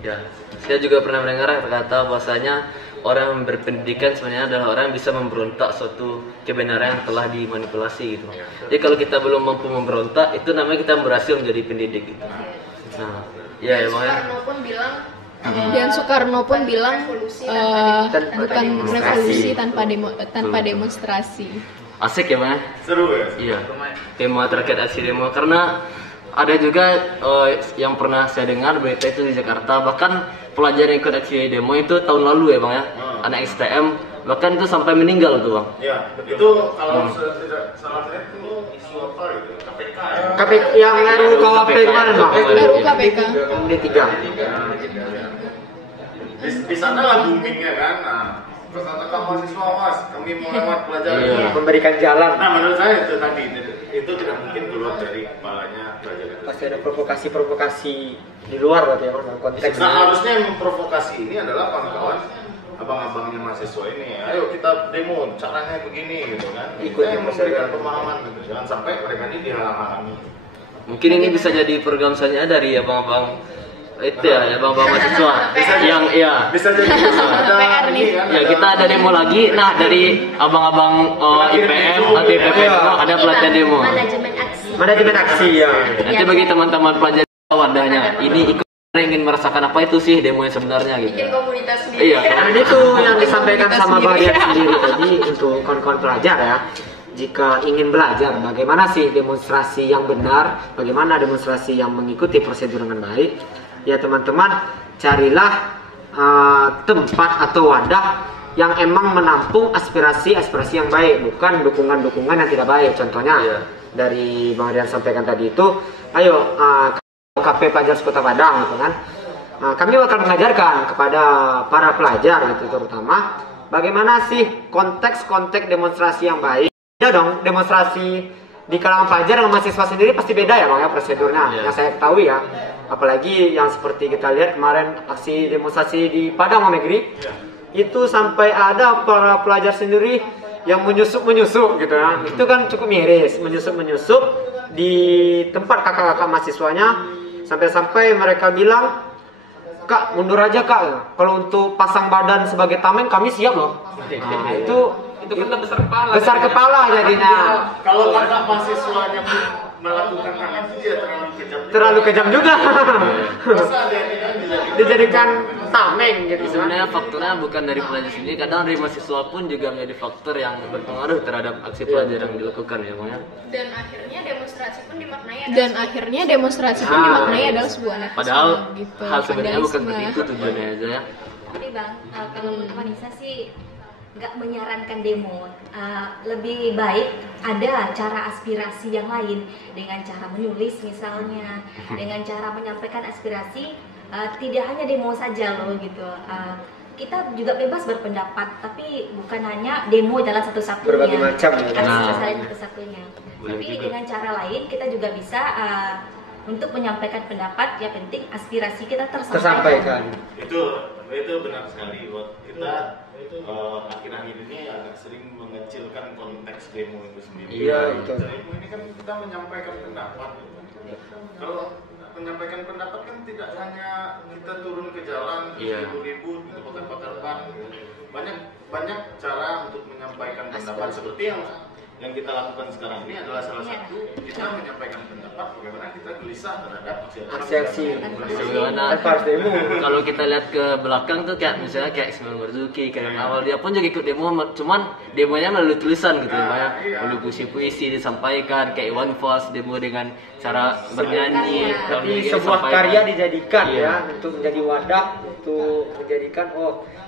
Ya, saya juga pernah mendengar kata bahwasanya orang yang berpendidikan sebenarnya adalah orang yang bisa memberontak suatu kebenaran yang telah dimanipulasi gitu. Jadi kalau kita belum mampu memberontak, itu namanya kita berhasil menjadi pendidik gitu. Nah, ya emang ya. Soekarno pun bilang dan Soekarno pun bilang bukan revolusi tanpa demonstrasi. Asik ya, Bang? Seru ya? Iya. Tema terkait aksi demo karena ada juga yang pernah saya dengar berita itu di Jakarta, bahkan pelajar yang ikut aksi demo itu tahun lalu ya, Bang ya. Anak STM bahkan itu sampai meninggal tuh, Bang. Iya, itu kalau tidak salah saya itu isu apa itu? KPK ya? KPK yang RUU KUHP kemarin, Bang. RUU KPK. MD3. Di sana lah boomingnya kan. Nah, kata-kata mahasiswa awas, kami mau lewat pelajaran. Iya. Memberikan jalan. Nah, menurut saya itu tadi itu tidak mungkin keluar dari kepalanya pelajar itu. Pasti ada provokasi-provokasi di luar berarti ya, dalam konteks. Nah, harusnya yang memprovokasi ini adalah kawan-kawan abang-abangnya mahasiswa ini. Ayo kita demo, caranya begini gitu kan. Ikut Kita yang memberikan pemahaman gitu. Jangan sampai mereka ini dihalang-halangi. Mungkin ini bisa jadi program selanjutnya dari abang-abang itu ya, abang-abang mahasiswa yang ya. Bisa jadi ada PR nih. ini kan, Ya kita ada demo lagi. Nah dari abang-abang IPM atau IPP ada pelatihan demo. Manajemen aksi ya. Nanti bagi teman-teman pelajar wadahnya ini ikut ingin merasakan apa itu sih demo yang sebenarnya gitu. Bikin komunitas sendiri. Iya. Dan itu yang disampaikan sama Bang Rian sendiri tadi untuk kawan-kawan pelajar ya. Jika ingin belajar bagaimana sih demonstrasi yang benar, bagaimana demonstrasi yang mengikuti prosedur dengan baik, ya teman-teman carilah tempat atau wadah yang emang menampung aspirasi-aspirasi yang baik, bukan dukungan-dukungan yang tidak baik. Contohnya dari Bang Rian sampaikan tadi itu, ayo KP Pelajar Kota Padang gitu kan. Kami bakal mengajarkan kepada para pelajar gitu terutama bagaimana sih konteks-konteks demonstrasi yang baik. Ya dong, demonstrasi di kalangan pelajar dengan mahasiswa sendiri pasti beda ya Bang ya prosedurnya. Yang saya ketahui ya. Apalagi yang seperti kita lihat kemarin aksi demonstrasi di Padang Negeri. Itu sampai ada para pelajar sendiri yang menyusup gitu ya. Itu kan cukup miris, menyusup di tempat kakak-kakak mahasiswanya sampai-sampai mereka bilang, "Kak, mundur aja Kak. Kalau untuk pasang badan sebagai tameng kami siap loh." Nah, itu kan besar kepala. Besar kepala jadinya. Kalau kakak mahasiswanya pun melakukan hal itu dia Terlalu kejam juga. Masa dia tidak Dijadikan tameng gitu. Sebenarnya faktornya bukan dari pelajar sendiri, kadang dari mahasiswa pun juga menjadi faktor yang berpengaruh terhadap aksi pelajar yang dilakukan ya, Bang ya. Dan akhirnya demonstrasi pun dimaknai adalah sebuah anak Padahal gitu. hal sebenarnya bukan Vandalisme. seperti itu tujuannya aja ya. Tapi Bang, kalau menurut Vanessa sih nggak menyarankan demo. Lebih baik ada cara aspirasi yang lain dengan cara menulis misalnya, dengan cara menyampaikan aspirasi. Tidak hanya demo saja loh gitu. Kita juga bebas berpendapat, tapi bukan hanya demo jalan satu-satunya. Berbagai macam ya. Aksi satu-satunya. Tapi dengan cara lain kita juga bisa untuk menyampaikan pendapat. Ya penting aspirasi kita tersampaikan. Itu benar sekali. Kita akhir-akhir ini agak sering mengecilkan konteks demo itu sendiri. Iya, betul. Demo ini kan kita menyampaikan pendapat. Kalau menyampaikan pendapat kan tidak hanya kita turun ke jalan ribut-ribut gitu, bakar-bakar ban. Banyak cara untuk menyampaikan pendapat seperti yang kita lakukan sekarang ini adalah salah satu kita menyampaikan pendapat bagaimana kita gelisah terhadap aksi-aksi. Bagaimana kalau kita lihat ke belakang tuh kayak misalnya kayak Ismail Marzuki kayak awal dia pun juga ikut demo, cuman demonya melalui tulisan gitu ya, melalui puisi-puisi disampaikan kayak Iwan Fals demo dengan cara bernyanyi. Tapi sebuah karya dijadikan ya untuk menjadi wadah untuk menjadikan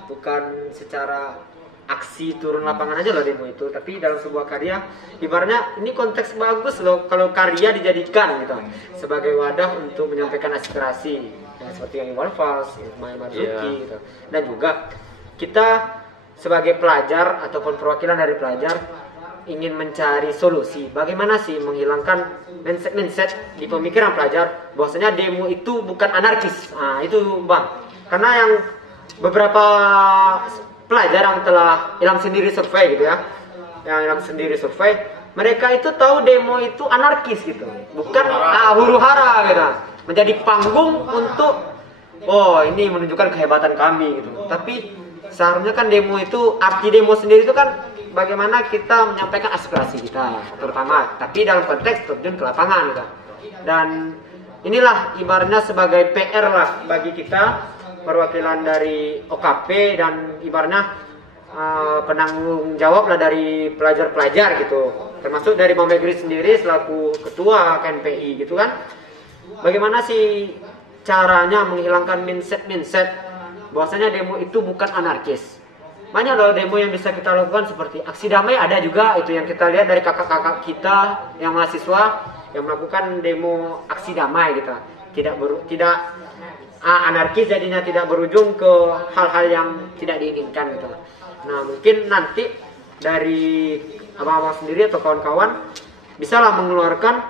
bukan secara aksi turun lapangan aja loh demo itu, tapi dalam sebuah karya ibaratnya ini konteks bagus loh kalau karya dijadikan gitu sebagai wadah untuk menyampaikan aspirasi seperti yang Iwan Fals, Ismail Marzuki gitu. Dan juga kita sebagai pelajar ataupun perwakilan dari pelajar ingin mencari solusi bagaimana sih menghilangkan mindset di pemikiran pelajar bahwasanya demo itu bukan anarkis. Nah itu Bang, Karena yang beberapa pelajar yang telah Ilham sendiri survei gitu ya, yang Ilham sendiri survei, mereka itu tahu demo itu anarkis gitu, bukan huru hara gitu, menjadi panggung untuk ini menunjukkan kehebatan kami gitu. Tapi seharusnya kan demo itu, arti demo sendiri itu kan bagaimana kita menyampaikan aspirasi kita terutama, tapi dalam konteks terjun ke lapangan gitu. Dan inilah ibaratnya sebagai PR lah bagi kita, perwakilan dari OKP dan ibaratnya penanggung jawab lah dari pelajar-pelajar gitu, termasuk dari Bang Begri sendiri selaku ketua KNPI gitu kan. Bagaimana sih caranya menghilangkan mindset bahwasanya demo itu bukan anarkis. Banyak loh demo yang bisa kita lakukan, seperti aksi damai ada juga, itu yang kita lihat dari kakak-kakak kita yang mahasiswa yang melakukan demo aksi damai gitu. Tidak anarkis, jadinya tidak berujung ke hal-hal yang tidak diinginkan gitu. Nah, mungkin nanti dari abang-abang sendiri atau kawan-kawan bisalah mengeluarkan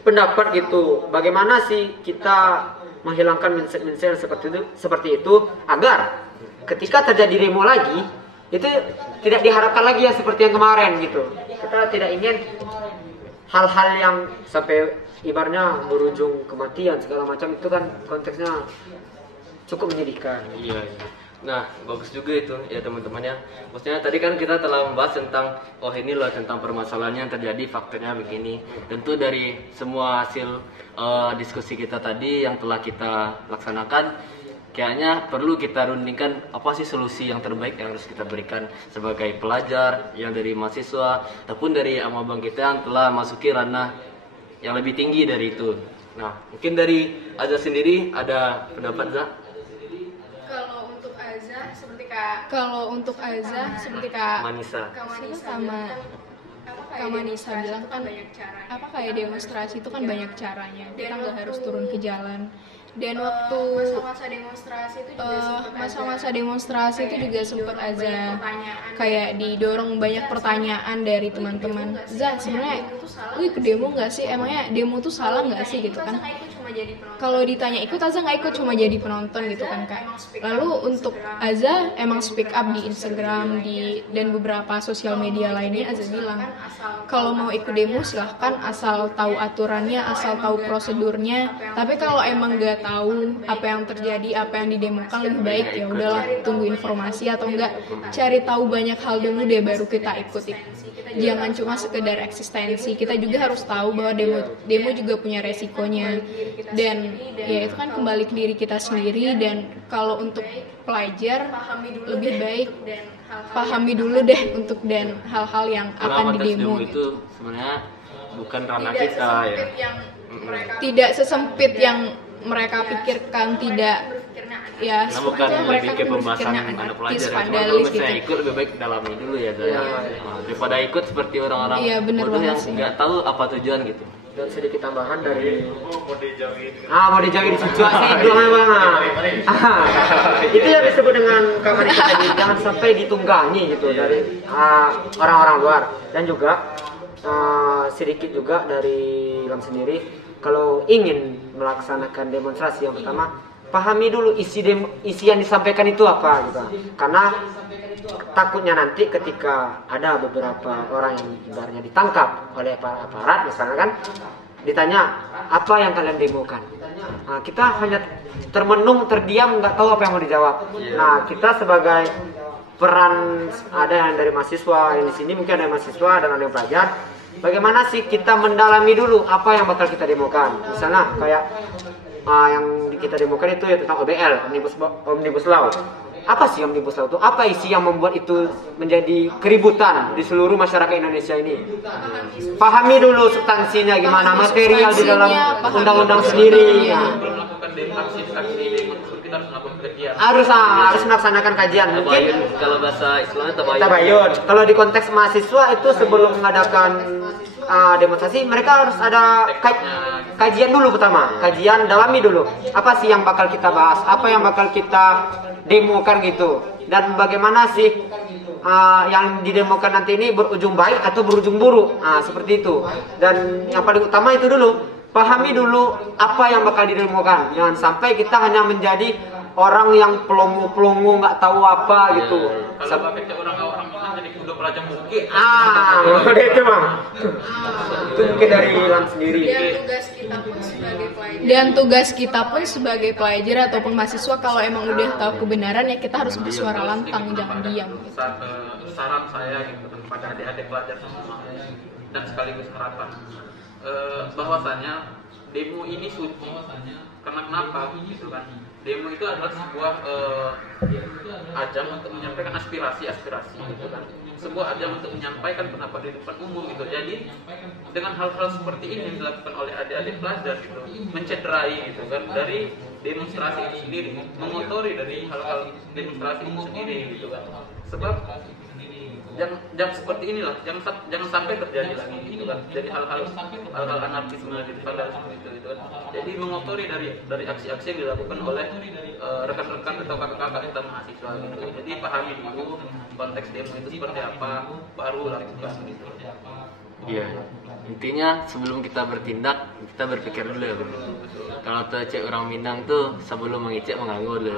pendapat gitu, bagaimana sih kita menghilangkan mindset seperti itu agar ketika terjadi demo lagi itu tidak diharapkan lagi ya seperti yang kemarin gitu. Kita tidak ingin hal-hal yang sampai ibaratnya berujung kematian segala macam, itu kan konteksnya cukup menyedihkan. Iya. Nah, bagus juga itu ya teman-teman ya. Maksudnya tadi kan kita telah membahas tentang ini loh tentang permasalahannya yang terjadi, faktanya begini. Tentu dari semua hasil diskusi kita tadi yang telah kita laksanakan, kayaknya perlu kita rundingkan apa sih solusi yang terbaik yang harus kita berikan sebagai pelajar, yang dari mahasiswa ataupun dari abang-abang kita yang telah masuki ranah yang lebih tinggi dari itu. Nah, mungkin dari Azza sendiri ada pendapat, Zah? Kalau untuk Azza seperti Kak Manisa sama Kak Manisa bilang kan apa kayak demonstrasi itu kan banyak caranya, kita nggak harus turun ke jalan. Dan waktu masa-masa demonstrasi itu juga sempat aja kayak didorong banyak pertanyaan dari teman-teman. Zah, sebenarnya lu ikut demo nggak sih? Emangnya demo tuh salah nggak sih gitu kan? Kalau ditanya ikut, Azza nggak ikut, cuma jadi penonton gitu kan Kak. Lalu untuk Azza emang speak up di Instagram dan beberapa sosial media lainnya. Azza bilang kalau mau ikut demo silahkan, asal tahu aturannya, asal tahu prosedurnya. Tapi kalau emang nggak tahu apa yang terjadi, apa yang didemokan, lebih baik ya udahlah tunggu informasi atau enggak cari tahu banyak hal dulu deh baru kita ikuti. Jangan cuma sekedar eksistensi, kita juga harus tahu bahwa demo juga punya resikonya. Dan ya itu kan kembali ke diri kita sendiri. Dan kalau untuk pelajar lebih baik pahami dulu deh untuk dan hal-hal yang akan didemo itu sebenarnya bukan ranah kita ya. Tidak sesempit yang mereka pikirkan, tidak ya nah, bukan lebih ke pembahasan anak pelajar ya. Cuma kalau misalnya ikut lebih baik dalami dulu ya, daripada ikut seperti orang-orang bodoh yang nggak tahu apa tujuan gitu. Dan sedikit tambahan dari mau dijauhi di situ sih itu itu yang disebut dengan kamar tadi, jangan sampai ditunggangi gitu dari orang-orang luar. Dan juga sedikit juga dari Ilham sendiri, kalau ingin melaksanakan demonstrasi, yang pertama pahami dulu isi yang disampaikan itu apa gitu. Karena takutnya nanti ketika ada beberapa orang yang ibaratnya ditangkap oleh aparat misalnya kan, ditanya apa yang kalian demokan, nah, kita hanya termenung, terdiam, nggak tahu apa yang mau dijawab. Nah, kita sebagai peran, ada yang dari mahasiswa, yang di sini mungkin ada yang mahasiswa dan ada yang pelajar, bagaimana sih kita mendalami dulu apa yang bakal kita demokan. Misalnya kayak yang kita demokan itu ya tentang OBL, Omnibus Law. Apa sih Omnibus Law itu? Apa isi yang membuat itu menjadi keributan di seluruh masyarakat Indonesia ini? Pahami dulu substansinya gimana, material di dalam undang-undang sendiri. Harus melaksanakan kajian. Mungkin kalau bahasa Islamnya tabayun. Kalau di konteks mahasiswa itu sebelum mengadakan demonstrasi, mereka harus ada kajian dulu pertama. Kajian dalami dulu. Apa sih yang bakal kita bahas? Apa yang bakal kita demokan gitu? Dan bagaimana sih yang didemokan nanti ini berujung baik atau berujung buruk? Seperti itu. Dan yang paling utama itu dulu, pahami dulu apa yang bakal didemokan. Jangan sampai kita hanya menjadi orang yang pelongo-pelongo nggak tahu apa gitu. Kalau pakai orang bilang jadi kuda pelajar bukit. Udah itu bang. Itu mungkin dari Ilham sendiri. Dan tugas kita pun sebagai pelajar ataupun mahasiswa kalau emang udah tahu kebenaran ya kita harus bersuara lantang, jangan diam. Saran saya gitu kepada adik-adik pelajar semua dan sekaligus harapan bahwasanya demo ini suci. Karena kenapa gitu kan? Demo itu adalah sebuah ajang untuk menyampaikan aspirasi gitu kan. Sebuah ajang untuk menyampaikan pendapat di depan umum gitu. Jadi dengan hal-hal seperti ini yang dilakukan oleh adik-adik pelajar gitu, mencederai gitu kan dari demonstrasi itu sendiri, mengotori dari hal-hal demonstrasi itu sendiri gitu kan. Sebab jangan seperti inilah, jangan sampai terjadi lagi gitu kan. Jadi hal-hal anarkisme gitu, vandalisme gitu kan. Jadi mengotori dari aksi-aksi yang dilakukan oleh rekan-rekan atau kakak-kakak kita mahasiswa gitu. Jadi pahami dulu konteks demo itu seperti apa, baru lakukan gitu. Iya. Intinya sebelum kita bertindak, kita berpikir dulu. Kalau tuh cek orang Minang tuh sebelum mengicek mengganggu dulu.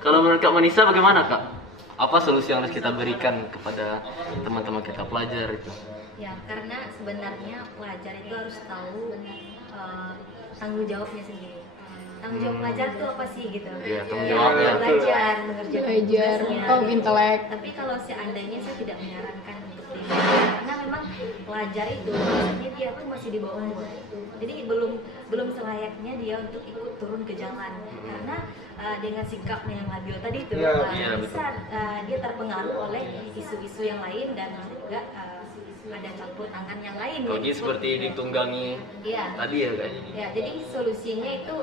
Kalau menurut Kak Manisa bagaimana Kak? Apa solusi yang harus kita berikan kepada teman-teman kita pelajar itu? Ya, karena sebenarnya pelajar itu harus tahu tanggung jawabnya sendiri. Tanggung jawab pelajar itu apa sih gitu? Iya, tanggung jawabnya. Belajar, mengerjakan tugasnya. Kaum intelek. Tapi kalau seandainya saya tidak menyarankan untuk demo, karena memang pelajar itu maksudnya dia tuh masih di bawah umur. Jadi belum selayaknya dia untuk ikut turun ke jalan. Karena dengan sikapnya yang labil tadi itu bisa dia terpengaruh oleh isu-isu yang lain dan juga ada campur tangan yang lain. Kalau seperti ditunggangi tadi ya kan? Ya, jadi solusinya itu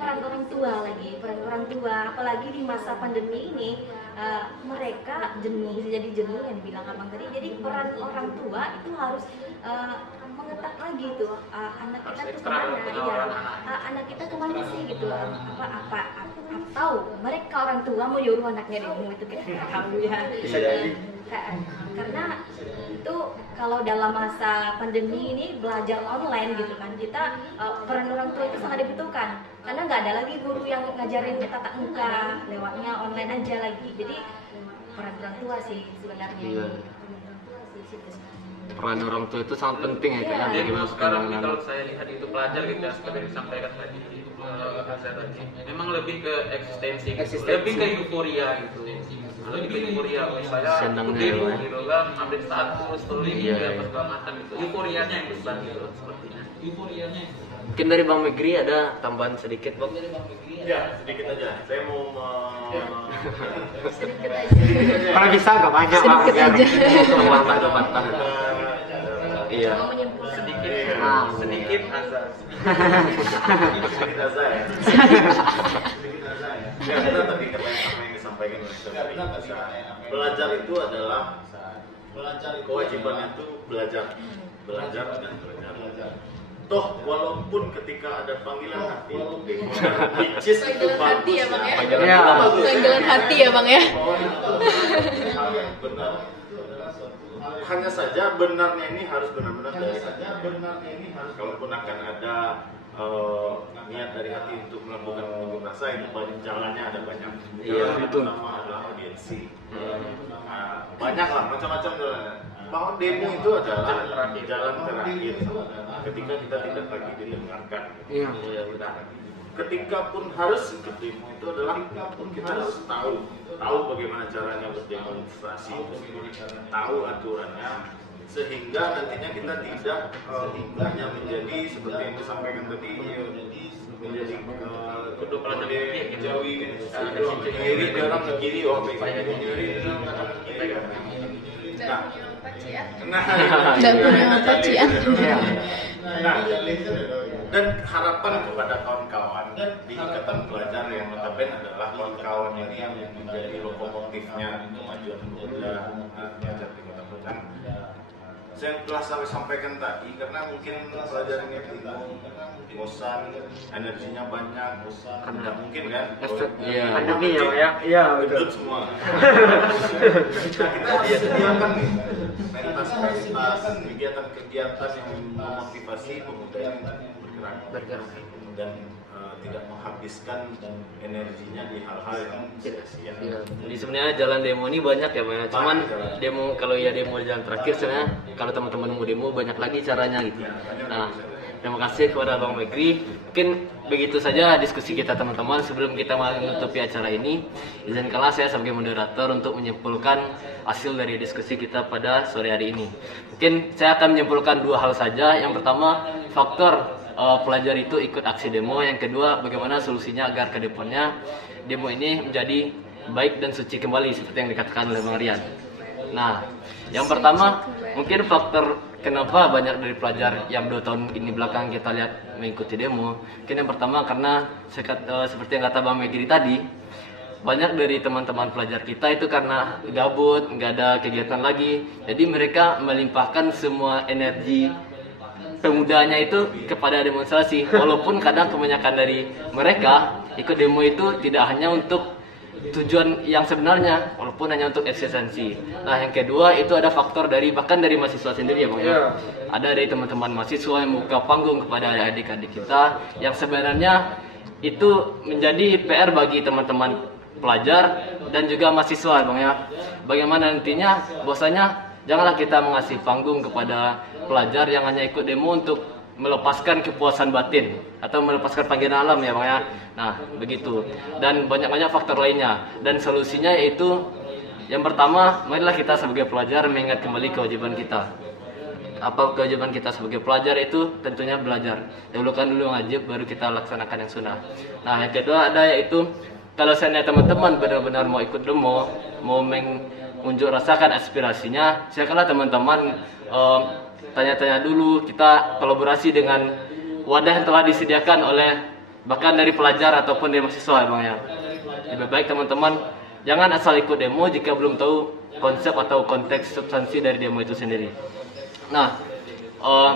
peran orang tua apalagi di masa pandemi ini mereka jenuh, bisa jadi jenuh yang dibilang abang tadi. Jadi peran orang tua itu harus mengetat lagi tuh anak kita tuh kemana anak kita kemana sih gitu atau mereka orang tua mau nyuruh anaknya demo itu kita nggak tahu ya. Karena itu kalau dalam masa pandemi ini belajar online gitu kan kita peran orang tua itu sangat dibutuhkan karena nggak ada lagi guru yang ngajarin tatap muka, lewatnya online aja lagi. Jadi peran orang tua sih sebenarnya. Iya. Peran orang tua itu sangat penting ya kan? Jadi sekarang ini kalau saya lihat itu pelajar gitu ya seperti disampaikan tadi memang lebih ke eksistensi, lebih ke euforia gitu. Lebih ke euforia, saya senang demo gitu kan, update status, story apa segala macam itu. Euforianya yang besar gitu sepertinya. Mungkin dari Bang Megri ada tambahan sedikit Bang? Ya, sedikit aja. Saya mau Sedikit aja. Kalau bisa nggak banyak bang. Sedikit aja. Patah. Iya. Mau menyimpulkan Sedikit azas. sedikit aja ya. Ya, kita tadi apa yang disampaikan oleh Saudara. Belajar itu adalah kewajibannya itu belajar dan belajar. Toh walaupun ketika ada panggilan hati untuk demo, which is itu Panggilan hati ya bang ya? Panggilan Hati ya bang ya? hal yang benar. Hanya saja benarnya ini harus benar-benar dari kalaupun akan ada niat dari hati untuk melakukan unjuk rasa itu banyak jalannya, ada banyak. Iya, betul. Pertama adalah audiensi. Banyak lah macam-macam jalannya. Bahwa demo itu adalah jalan terakhir ketika kita tidak lagi didengarkan. Iya. Benar. Ketika pun harus ikut demo itu adalah kita harus tahu bagaimana caranya berdemonstrasi, tahu aturannya, sehingga nantinya kita tidak hanya menjadi seperti yang disampaikan tadi menjadi Kudu pelajar kode Jawi kiri orang ke kiri kiri Dan punya apa cian? Nah, dan harapan kepada kawan-kawan di ikatan pelajar yang notabene adalah kawan-kawan yang menjadi lokomotifnya kemajuan pemuda pelajar di Kota Padang. Saya telah sampaikan tadi karena mungkin pelajar ini bingung, bosan, energinya banyak, tidak mungkin kan? Pandemi ya. Iya. Gendut semua. Kita sediakan nih pentas, kegiatan-kegiatan yang memotivasi pemuda yang bergerak dan tidak menghabiskan dan energinya di hal-hal yang sia-sia. Iya. Jadi sebenarnya jalan demo ini banyak ya, Bang. Cuman demo kalau ya demo jalan terakhir sebenarnya kalau teman-teman mau demo banyak lagi caranya gitu. Nah, terima kasih kepada Bang Megri. Mungkin begitu saja diskusi kita teman-teman. Sebelum kita menutupi acara ini, izinkanlah saya sebagai moderator untuk menyimpulkan hasil dari diskusi kita pada sore hari ini. Mungkin saya akan menyimpulkan dua hal saja. Yang pertama, faktor pelajar itu ikut aksi demo. Yang kedua, bagaimana solusinya agar ke depannya demo ini menjadi baik dan suci kembali seperti yang dikatakan oleh Bang Rian. Nah, yang pertama mungkin faktor kenapa banyak dari pelajar yang 2 tahun ini belakang kita lihat mengikuti demo. Mungkin yang pertama karena seperti yang kata Bang Megri tadi, banyak dari teman-teman pelajar kita itu karena gabut, nggak ada kegiatan lagi, jadi mereka melimpahkan semua energi pemudanya itu kepada demonstrasi. Walaupun kadang kebanyakan dari mereka ikut demo itu tidak hanya untuk tujuan yang sebenarnya, walaupun hanya untuk eksistensi. Nah, yang kedua itu ada faktor dari bahkan dari mahasiswa sendiri ya Bang. Ada dari teman-teman mahasiswa yang membuka panggung kepada adik-adik kita yang sebenarnya itu menjadi PR bagi teman-teman pelajar dan juga mahasiswa Bang ya. Bagaimana nantinya bahwasanya janganlah kita mengasih panggung kepada pelajar yang hanya ikut demo untuk melepaskan kepuasan batin atau melepaskan panggilan alam ya Bang ya. Nah, begitu. Dan banyak-banyak faktor lainnya. Dan solusinya yaitu yang pertama, marilah kita sebagai pelajar mengingat kembali kewajiban kita. Apa kewajiban kita sebagai pelajar itu? Tentunya belajar. Dahulukan dulu yang wajib, baru kita laksanakan yang sunnah. Nah, yang kedua ada yaitu kalau seandainya teman-teman benar-benar mau ikut demo, mau unjuk rasakan aspirasinya, silakanlah teman-teman tanya-tanya dulu. Kita kolaborasi dengan wadah yang telah disediakan oleh bahkan dari pelajar ataupun dari mahasiswa Bang ya. Lebih baik teman-teman jangan asal ikut demo jika belum tahu konsep atau konteks substansi dari demo itu sendiri. Nah,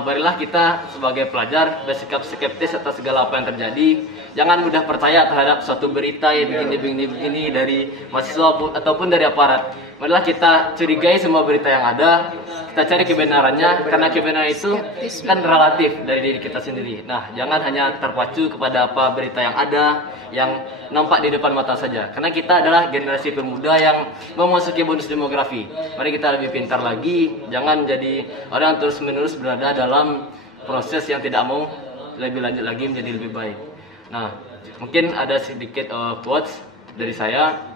marilah kita sebagai pelajar bersikap skeptis atas segala apa yang terjadi. Jangan mudah percaya terhadap suatu berita yang begini dari mahasiswa ataupun dari aparat. Marilah kita curigai semua berita yang ada, kita cari kebenarannya, karena kebenaran itu kan relatif dari diri kita sendiri. Nah, jangan hanya terpacu kepada apa berita yang ada, yang nampak di depan mata saja. Karena kita adalah generasi pemuda yang memasuki bonus demografi. Mari kita lebih pintar lagi, jangan jadi orang terus-menerus berada dalam proses yang tidak mau lebih lanjut lagi menjadi lebih baik. Nah, mungkin ada sedikit quotes dari saya.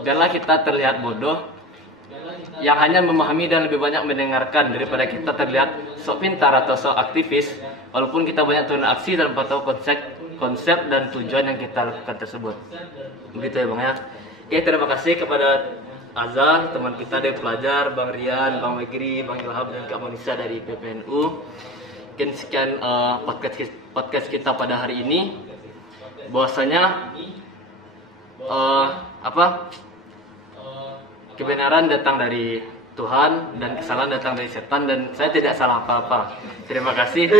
Biarlah kita terlihat bodoh yang hanya memahami dan lebih banyak mendengarkan daripada kita terlihat sok pintar atau sok aktivis walaupun kita banyak turun aksi dan tahu konsep dan tujuan yang kita lakukan tersebut. Begitu ya Bang ya. Oke, terima kasih kepada Azza, teman kita dari pelajar, Bang Rian, Bang Megri, Bang Ilham dan Kak Monisa dari PPNU. Mungkin sekian podcast kita pada hari ini. Bahwasanya kebenaran datang dari Tuhan dan kesalahan datang dari setan, dan saya tidak salah apa-apa. Terima kasih.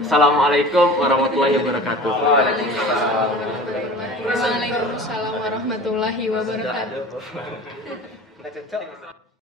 Assalamualaikum warahmatullahi wabarakatuh. Waalaikumsalam warahmatullahi wabarakatuh.